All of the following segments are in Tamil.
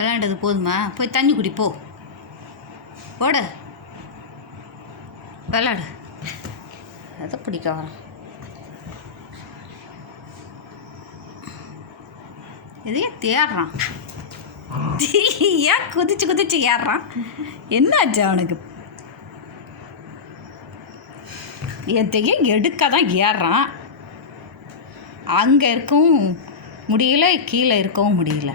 விளையாண்டது போதுமா? போய் தண்ணி குடி போ. போட விளையாடு. எதை பிடிக்க வரான்? எதையே தேடுறான். ஏன் குதிச்சு குதிச்சு ஏறுறான்? என்னாச்சு அவனுக்கு? எதையும் எடுக்க தான் ஏறுறான். அங்கே இருக்கவும் முடியல, கீழே இருக்கவும் முடியல.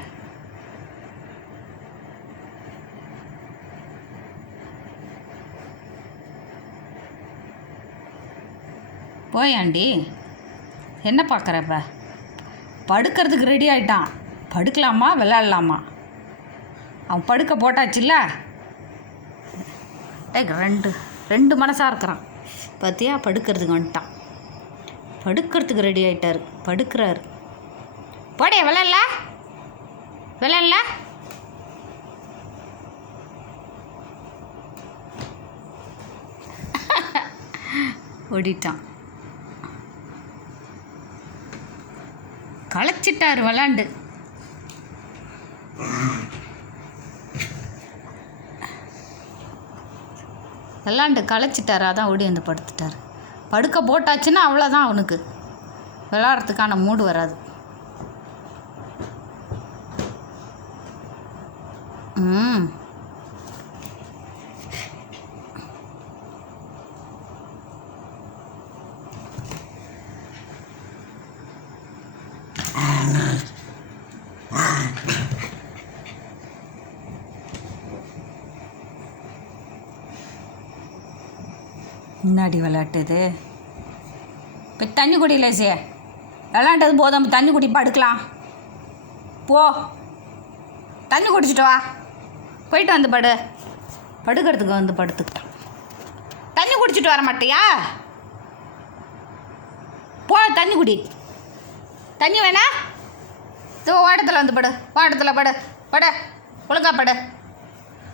போயாண்டி, என்ன பார்க்குறப்ப? படுக்கிறதுக்கு ரெடி ஆகிட்டான். படுக்கலாமா விளையாடலாமா? அவன் படுக்க போட்டாச்சுல்ல. ரெண்டு மனசாக இருக்கிறான் பார்த்தியா? படுக்கிறதுக்கு வந்துட்டான். படுக்கிறதுக்கு ரெடி ஆகிட்டார். படுக்கிறாரு. போடே விளையாடல விளையாடல. ஓடிட்டான். களைச்சிட்டார் விளாண்டு. விளாண்டு களைச்சிட்டார். அதான் ஓடி வந்து படுத்துட்டார். படுக்க போட்டாச்சுன்னா அவ்வளோதான். அவனுக்கு விளாட்றதுக்கான மூடு வராது. முன்னாடி விளையாட்டுது. இப்போ தண்ணி குடியில சே. விளாண்டது போதும். தண்ணி குடி, படுக்கலாம். போ, தண்ணி குடிச்சிட்டு வா. போயிட்டு வந்து படு. படுக்கிறதுக்கு வந்து படுத்துக்கிட்டான். தண்ணி குடிச்சிட்டு வர மாட்டியா? போ, தண்ணி குடி. தண்ணி வேணா? ஓட்டத்தில் வந்து படு. ஓட்டத்தில் படு. படு, ஒழுங்கா படு.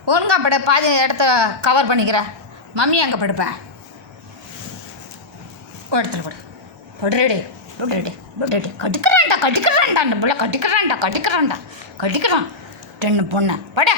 ஒழுங்கா படு. பாதி இடத்த கவர் பண்ணிக்கிற. மம்மி அங்கே படுப்பேன். இடத்துல படு. படுறேடே படுறேடே படுறேடே. கட்டிக்கிறான்டா அந்த பிள்ளை. கட்டிக்கிறான். டென்னு பொண்ணை பட.